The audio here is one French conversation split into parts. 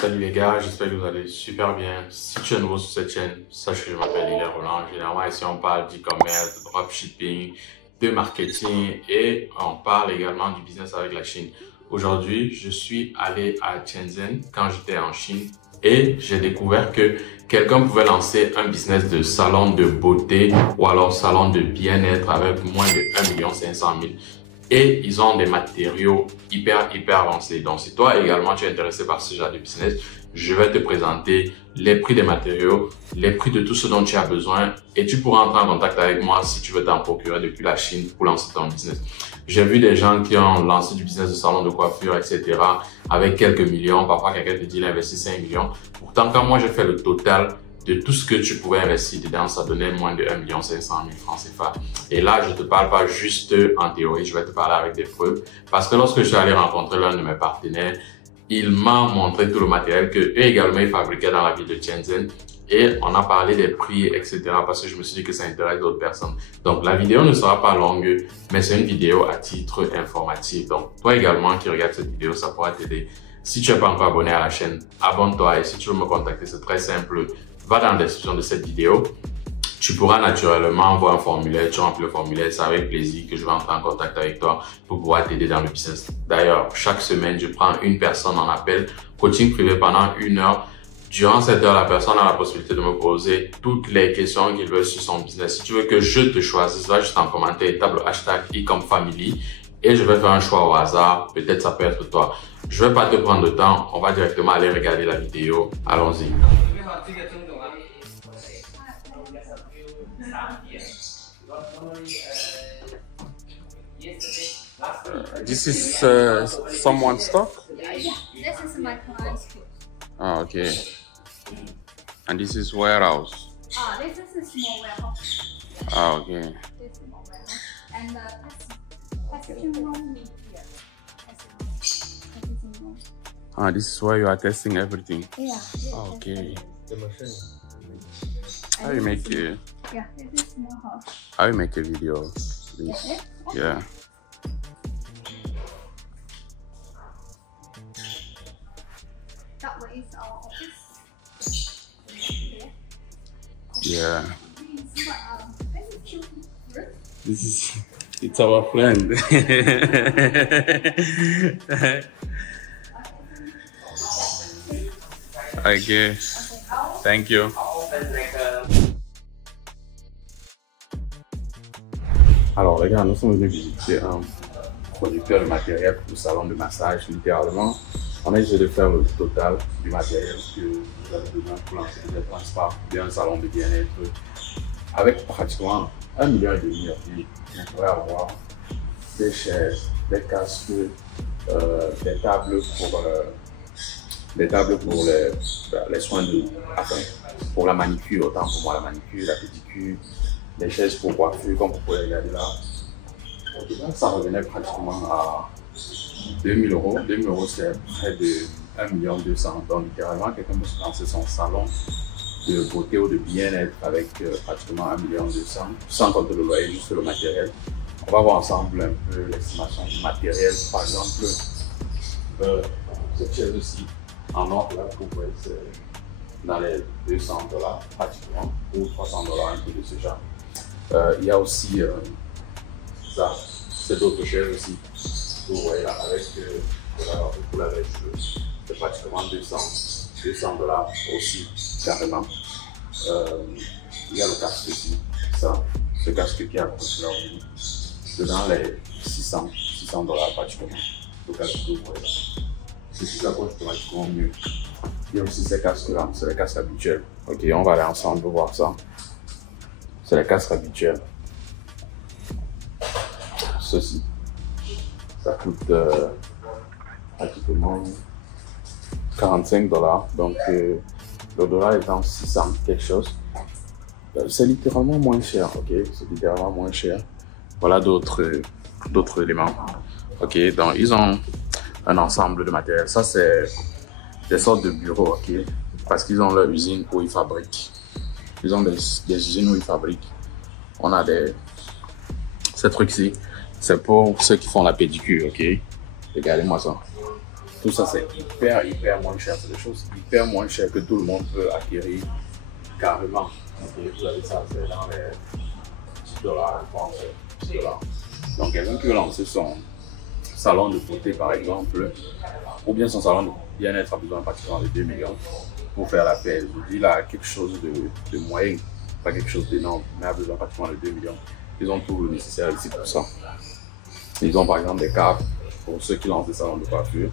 Salut les gars, j'espère que vous allez super bien. Si tu es nouveau sur cette chaîne, sache que je m'appelle Hilaire Roland. Généralement ici on parle d'e-commerce, de dropshipping, de marketing et on parle également du business avec la Chine. Aujourd'hui, je suis allé à Shenzhen quand j'étais en Chine et j'ai découvert que quelqu'un pouvait lancer un business de salon de beauté ou alors salon de bien-être avec moins de 1 500 000. Et ils ont des matériaux hyper avancés. Donc, si toi également tu es intéressé par ce genre de business, je vais te présenter les prix des matériaux, les prix de tout ce dont tu as besoin et tu pourras entrer en contact avec moi si tu veux t'en procurer depuis la Chine pour lancer ton business. J'ai vu des gens qui ont lancé du business de salon de coiffure, etc. avec quelques millions. Parfois, quelqu'un te dit qu'il a investi 5 millions. Pourtant, quand moi j'ai fait le total de tout ce que tu pouvais investir dedans, ça donnait moins de 1 500 000 francs CFA. Et là, je te parle pas juste en théorie, je vais te parler avec des preuves. Parce que lorsque je suis allé rencontrer l'un de mes partenaires, il m'a montré tout le matériel que eux également ils fabriquaient dans la ville de Shenzhen. Et on a parlé des prix, etc. parce que je me suis dit que ça intéresse d'autres personnes. Donc, la vidéo ne sera pas longue, mais c'est une vidéo à titre informatif. Donc, toi également qui regardes cette vidéo, ça pourra t'aider. Si tu n'es pas encore abonné à la chaîne, abonne-toi. Et si tu veux me contacter, c'est très simple. Va dans la description de cette vidéo. Tu pourras naturellement voir un formulaire, tu remplis le formulaire, c'est avec plaisir que je vais entrer en contact avec toi pour pouvoir t'aider dans le business. D'ailleurs, chaque semaine, je prends une personne en appel, coaching privé pendant 1 heure. Durant cette heure, la personne a la possibilité de me poser toutes les questions qu'il veut sur son business. Si tu veux que je te choisisse, va juste en commentaire, tape le hashtag #i-comme-family et je vais faire un choix au hasard. Peut-être ça peut être toi. Je vais pas te prendre de temps, on va directement aller regarder la vidéo. Allons-y. This is someone's stock? This is my client's food. Oh, okay. And this is warehouse? This is a small warehouse. Oh, okay. This is small warehouse. And the packaging room is here. Packaging room. This is where you are testing everything? Yeah. Oh, okay. The machine. How you make a... Yeah, this is small house. How you make a video, please? Yeah. That way is our office. Yeah. This is cute. This is... It's our friend. Okay. Thank you. Alors les gars, nous sommes venus visiter un producteur de matériel pour le salon de massage, littéralement. On a essayé de faire le total du matériel que vous avez besoin pour lancer des transports, bien un salon de bien-être, avec pratiquement 1,5 million. On pourrait avoir des chaises, des casques, des tables pour les soins de, enfin, pour la manicure, autant pour moi la manicure, la pédicure, des chaises pour coiffure, comme vous pouvez regarder là. Ça revenait pratiquement à 2 000 euros. 2 000 euros, c'est près de 1 200 000. Donc, littéralement, quelqu'un peut se lancer son salon de beauté ou de bien-être avec pratiquement 1 200 000, sans compter le loyer, juste le matériel. On va voir ensemble un peu l'estimation du matériel. Par exemple, cette chaise aussi, en or, là, vous voyez, c'est dans les $200 pratiquement, ou $300, un peu de ce genre. Il y a aussi ça, c'est d'autres chaises aussi. Vous voyez là, avec pour la lèche, c'est pratiquement $200 aussi, carrément. Il y a le casque aussi, ça, ce casque qui a coûté là aujourd'hui. C'est dans les $600 pratiquement. Le casque que vous voyez là. Ceci, ça coûte pratiquement mieux. Il y a aussi ces casques là, c'est les casques habituels. Ok, on va aller ensemble pour voir ça. C'est les casques habituels. Ceci, ça coûte pratiquement $45. Donc le dollar étant 600 quelque chose. C'est littéralement moins cher, ok? C'est littéralement moins cher. Voilà d'autres éléments. Ok, donc ils ont un ensemble de matériel. Ça c'est des sortes de bureaux, ok? Parce qu'ils ont leur usine où ils fabriquent. Ils ont des usines où ils fabriquent. On a ces trucs-ci. C'est pour ceux qui font la pédicure, ok? Regardez-moi ça. Tout ça, c'est hyper moins cher. C'est des choses hyper moins chères que tout le monde peut acquérir carrément. Okay, vous avez ça, c'est dans les $10, je pense, $10. Donc, quelqu'un qui veut lancer son salon de beauté, par exemple, ou bien son salon de bien-être a besoin pratiquement de 2 millions pour faire la paix. Je dis là, quelque chose de moyen, pas quelque chose d'énorme, mais a besoin pratiquement de 2 millions. Ils ont tout le nécessaire ici pour ça. Ils ont par exemple des cartes pour ceux qui lancent des salons de coiffure.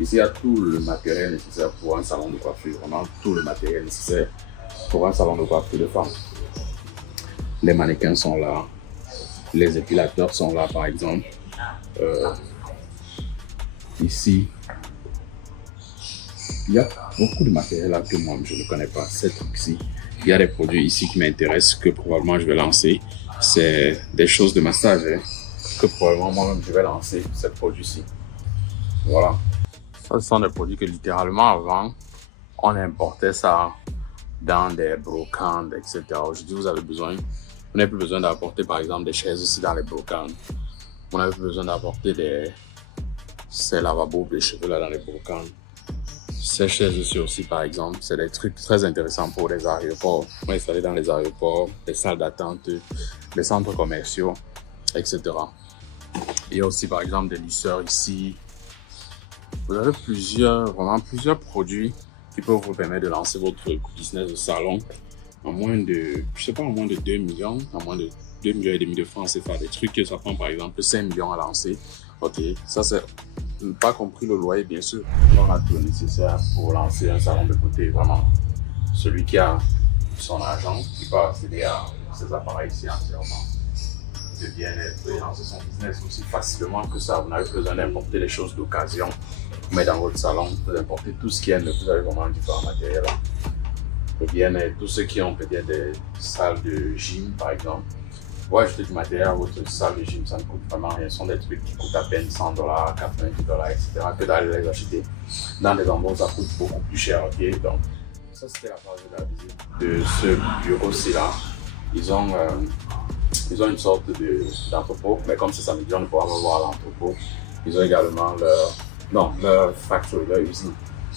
Ici, il y a tout le matériel nécessaire pour un salon de coiffure, vraiment tout le matériel nécessaire pour un salon de coiffure de femmes. Les mannequins sont là, les épilateurs sont là par exemple. Ici, il y a beaucoup de matériel là que moi je ne connais pas. Ces trucs-ci, il y a des produits ici qui m'intéressent que probablement je vais lancer. C'est des choses de massage que probablement moi-même je vais lancer, ces produits-ci. Voilà. Ça, ce sont des produits que littéralement avant, on importait ça dans des brocantes, etc. Aujourd'hui, vous n'avez plus besoin d'apporter par exemple des chaises aussi dans les brocantes. Vous n'avez plus besoin d'apporter ces lavabos de cheveux là dans les brocantes. Ces chaises aussi par exemple, c'est des trucs très intéressants pour les aéroports. On va installer dans les aéroports, les salles d'attente, les centres commerciaux, etc. Il y a aussi par exemple des lisseurs ici. Vous avez vraiment plusieurs produits qui peuvent vous permettre de lancer votre business de salon en moins de, je sais pas, en moins de 2 millions, en moins de 2 millions et demi de francs CFA. Des trucs que ça prend par exemple 5 millions à lancer. Ok, ça c'est pas compris le loyer bien sûr. On a tout le nécessaire pour lancer un salon de beauté, vraiment. Celui qui a son argent, qui peut accéder à ces appareils ici entièrement. De bien-être et lancer son business aussi facilement que ça. Vous n'avez pas besoin d'importer les choses d'occasion. Mais dans votre salon, vous importez tout ce qui est neuf. Vous avez vraiment différents matériels. Le bien-être, tous ceux qui ont peut-être des salles de gym par exemple, vous ajoutez du matériel à votre salle de gym, ça ne coûte vraiment rien. Ce sont des trucs qui coûtent à peine $100, $90, etc. que d'aller les acheter dans des endroits où ça coûte beaucoup plus cher. Okay? Donc, ça c'était la phase de la visite de ce bureau-ci là. Ils ont une sorte d'entrepôt, mais comme c'est samedi, on ne pourra pas voir l'entrepôt. Ils ont également leur factory, leur usine.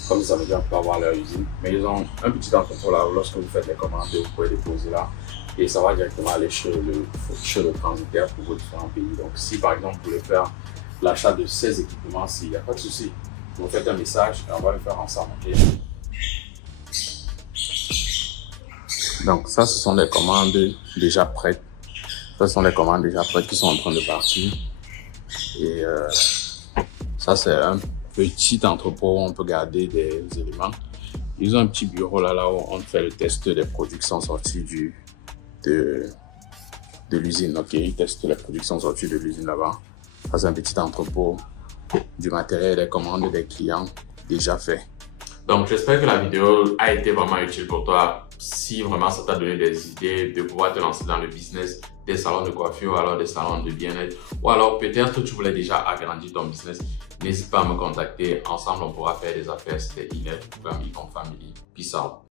Comme c'est samedi, on ne peut pas voir leur usine. Mais ils ont un petit entrepôt là où lorsque vous faites les commandes, vous pouvez déposer là. Et ça va directement aller chez le transitaire pour vos différents pays. Donc si par exemple vous voulez faire l'achat de ces équipements-ci, il n'y a pas de souci. Vous faites un message et on va le faire ensemble. Okay? Donc ça, ce sont des commandes déjà prêtes. Ce sont les commandes déjà prêtes qui sont en train de partir. Et ça, c'est un petit entrepôt où on peut garder des éléments. Ils ont un petit bureau là où on fait le test des produits qui sont sortis de l'usine. Ok, ils testent les produits qui sont sortis de l'usine là-bas. Ça, c'est un petit entrepôt du matériel, des commandes des clients déjà faits. Donc, j'espère que la vidéo a été vraiment utile pour toi. Si vraiment ça t'a donné des idées de pouvoir te lancer dans le business des salons de coiffure, ou alors des salons de bien-être, ou alors peut-être que tu voulais déjà agrandir ton business, n'hésite pas à me contacter. Ensemble, on pourra faire des affaires. C'était Inès, famille comme famille. Peace out.